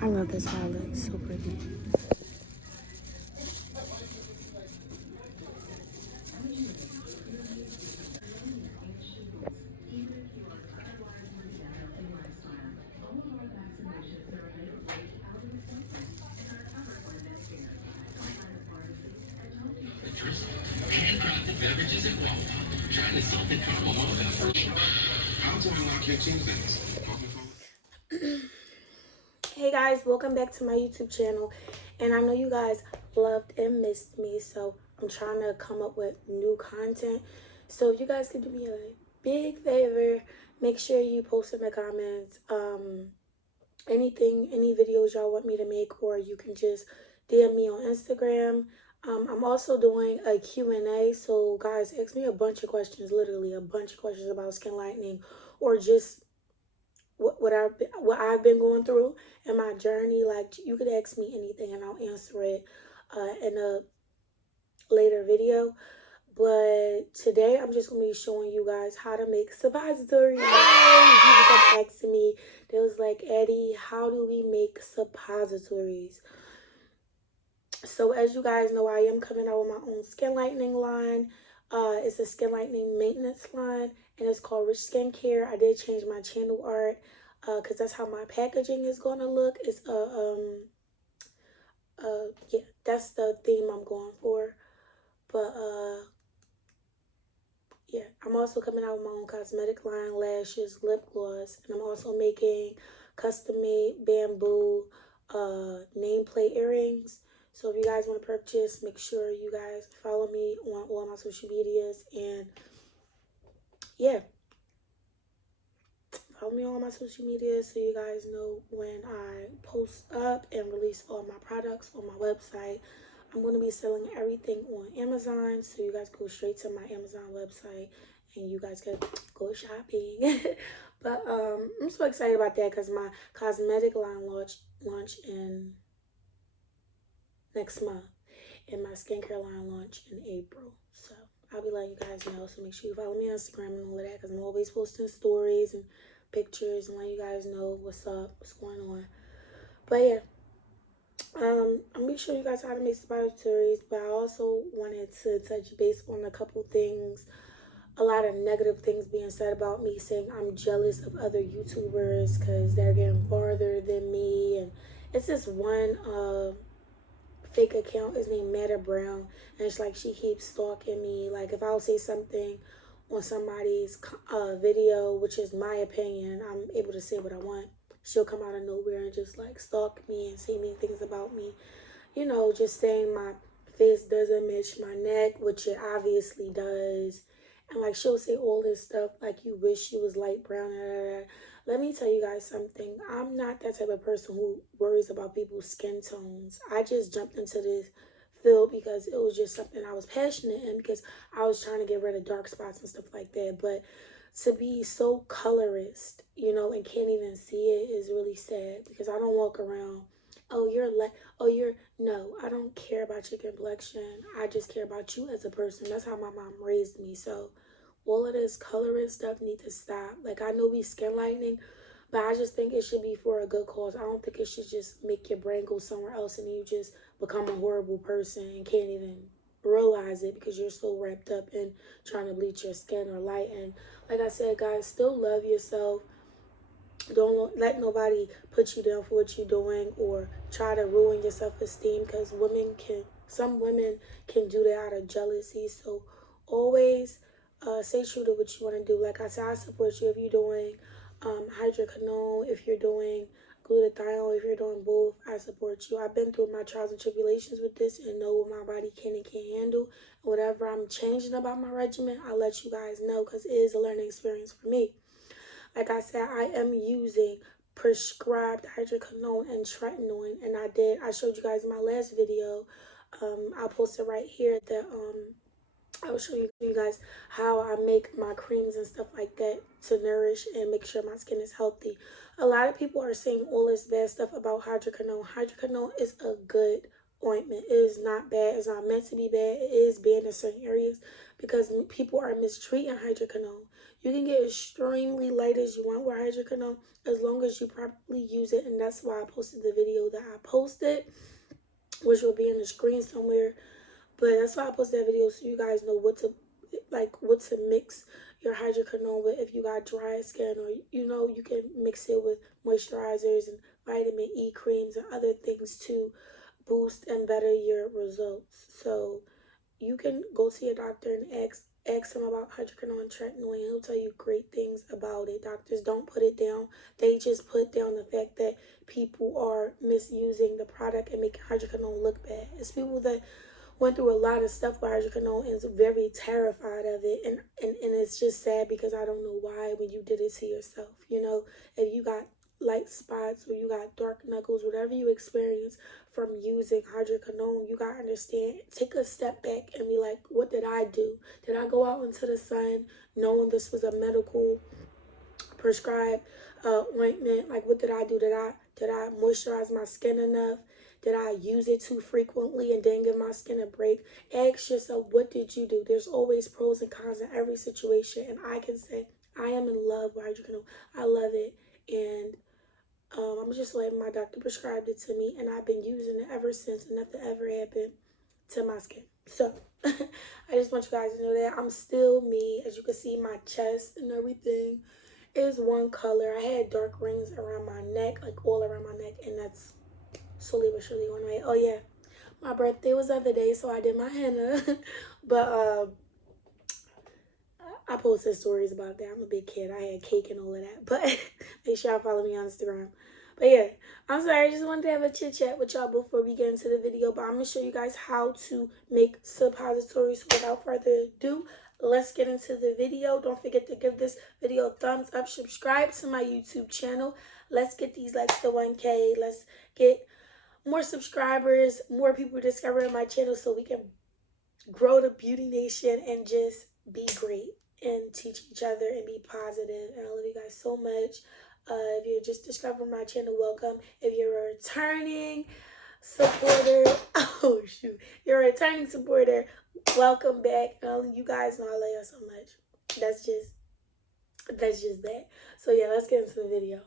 I love this palette. It's so pretty. Hey guys, welcome back to my YouTube channel. And I know you guys loved and missed me, so I'm trying to come up with new content. So if you guys could do me a big favor, make sure you post in the comments any videos y'all want me to make, or you can just DM me on Instagram. I'm also doing a Q&A, so guys, ask me a bunch of questions, literally a bunch of questions about skin lightening, or just what I've been going through in my journey. Like, you could ask me anything and I'll answer it in a later video. But today I'm just gonna be showing you guys how to make suppositories. People kept asking me, they was like, Eddie, how do we make suppositories? So as you guys know, I am coming out with my own skin lightening line. It's a skin lightening maintenance line, and it's called Rich Skincare. I did change my channel art because that's how my packaging is going to look. It's yeah, that's the theme I'm going for. But yeah, I'm also coming out with my own cosmetic line, lashes, lip gloss, and I'm also making custom-made bamboo nameplate earrings. So if you guys want to purchase, make sure you guys follow me on all my social medias. And yeah, follow me on my social media so you guys know when I post up and release all my products on my website. I'm going to be selling everything on Amazon, so you guys go straight to my Amazon website and you guys can go shopping. But I'm so excited about that because my cosmetic line launch in next month, and my skincare line launch in April. So I'll be letting you guys know. So make sure you follow me on Instagram and all of that, because I'm always posting stories and pictures and letting you guys know what's up, what's going on. But yeah, I'm gonna show you guys how to make suppositories, but I also wanted to touch base on a couple things. A lot of negative things being said about me, saying I'm jealous of other YouTubers because they're getting farther than me. And it's this one fake account is named Matter Brown, and it's like she keeps stalking me. Like, if I'll say something on somebody's video, which is my opinion, I'm able to say what I want, she'll come out of nowhere and just like stalk me and say mean things about me. You know, just saying my face doesn't match my neck, which it obviously does. And like, she'll say all this stuff like, you wish you was light brown. Let me tell you guys something. I'm not that type of person who worries about people's skin tones. I just jumped into this field because it was just something I was passionate in, because I was trying to get rid of dark spots and stuff like that. But to be so colorist, you know, and can't even see it is really sad, because I don't walk around, no, I don't care about your complexion. I just care about you as a person. That's how my mom raised me. So all of this colorist stuff need to stop. Like, I know we skin lightening, but I just think it should be for a good cause. I don't think it should just make your brain go somewhere else and you just become a horrible person and can't even realize it because you're so wrapped up in trying to bleach your skin or lighten. Like I said, guys, still love yourself. Don't let nobody put you down for what you're doing or try to ruin your self-esteem, because some women can do that out of jealousy. So always stay true to what you want to do. Like I said, I support you if you're doing hydroquinone, if you're doing glutathione, if you're doing both. I support you. I've been through my trials and tribulations with this and know what my body can and can't handle. Whatever I'm changing about my regimen, I'll let you guys know, because it is a learning experience for me. Like I said, I am using prescribed hydroquinone and tretinoin, and I showed you guys in my last video. I'll post it right here. I will show you guys how I make my creams and stuff like that to nourish and make sure my skin is healthy. A lot of people are saying all this bad stuff about hydroquinone. Hydroquinone is a good ointment. It is not bad. It's not meant to be bad. It is banned in certain areas because people are mistreating hydroquinone. You can get extremely light as you want with hydroquinone as long as you properly use it. And that's why I posted the video that I posted, which will be in the screen somewhere. But that's why I posted that video, so you guys know what to mix your hydroquinone with. If you got dry skin, or you can mix it with moisturizers and vitamin E creams and other things to boost and better your results. So you can go to your doctor and ask him about hydroquinone and tretinoin, and he'll tell you great things about it. Doctors don't put it down. They just put down the fact that people are misusing the product and making hydroquinone look bad. It's people that went through a lot of stuff with hydroquinone and is very terrified of it. And it's just sad because I don't know why when you did it to yourself. If you got light spots or you got dark knuckles, whatever you experience from using hydroquinone, you got to understand, take a step back and be like, what did I do? Did I go out into the sun knowing this was a medical prescribed ointment? Like, what did I do? Did I moisturize my skin enough? Did I use it too frequently and didn't give my skin a break? Ask yourself, what did you do? There's always pros and cons in every situation, and I can say I am in love with hydroquinone. I love it, and I'm just letting my doctor prescribed it to me, and I've been using it ever since, and nothing ever happened to my skin. So I just want you guys to know that I'm still me. As you can see, my chest and everything is one color. I had dark rings around my neck, like all around my neck, and that's slowly but surely going away. Oh yeah, my birthday was the other day, so I did my henna. But I posted stories about that. I'm a big kid. I had cake and all of that. But make sure y'all follow me on Instagram. But yeah, I'm sorry. I just wanted to have a chit chat with y'all before we get into the video. But I'm going to show you guys how to make suppositories. So without further ado, let's get into the video. Don't forget to give this video a thumbs up. Subscribe to my YouTube channel. Let's get these likes to 1K. Let's get more subscribers, more people discovering my channel so we can grow the beauty nation and just be great and teach each other and be positive. And I love you guys so much. If you're just discovering my channel, welcome. If you're a returning supporter, oh shoot, you're a returning supporter, welcome back. You guys know I love you so much. That's just that. So yeah, let's get into the video.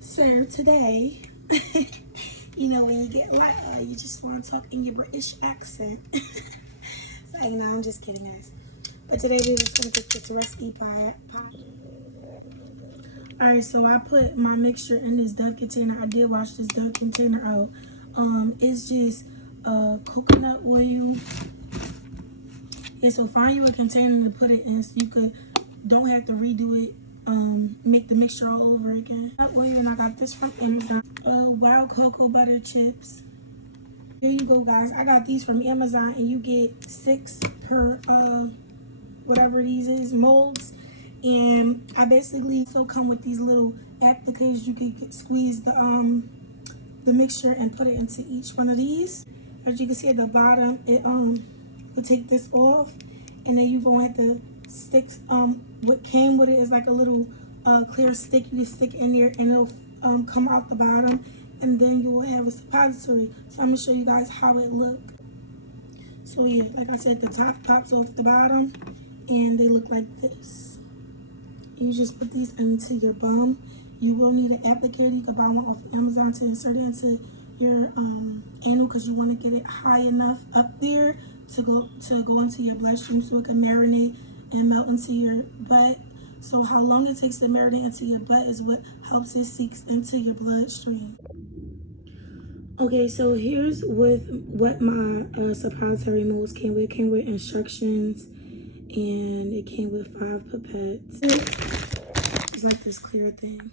So today, when you get like, you just want to talk in your British accent. So, I'm just kidding, guys. But today we're just going to take this recipe pot. Alright, so I put my mixture in this Dove container. I did wash this Dove container out. It's just coconut oil. Yeah, so find you a container to put it in so you don't have to redo it. Make the mixture all over again. Oil, and I got this from Amazon. Wild cocoa butter chips. There you go, guys. I got these from Amazon, and you get 6 per whatever these is, molds. And I basically come with these little applicators. You can squeeze the mixture and put it into each one of these. As you can see at the bottom, it will take this off, and then you go at the sticks. What came with it is like a little clear stick you can stick in there, and it'll come out the bottom, and then you will have a suppository. So I'm gonna show you guys how it look. So yeah, like I said, the top pops off the bottom, and they look like this. You just put these into your bum. You will need an applicator. You can buy one off Amazon to insert it into your anal, because you want to get it high enough up there to go into your bloodstream so it can marinate and melt into your butt. So how long it takes to marinate into your butt is what helps it seep into your bloodstream. Okay, so here's what my suppository molds came with. It came with instructions, and it came with 5 pipettes. It's like this clear thing.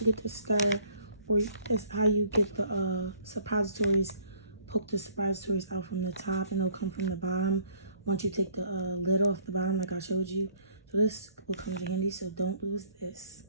You get to stir, or it's how you get the suppositories. Poke the suppositories out from the top, and they'll come from the bottom once you take the lid off the bottom, like I showed you. So this will come in handy, so don't lose this.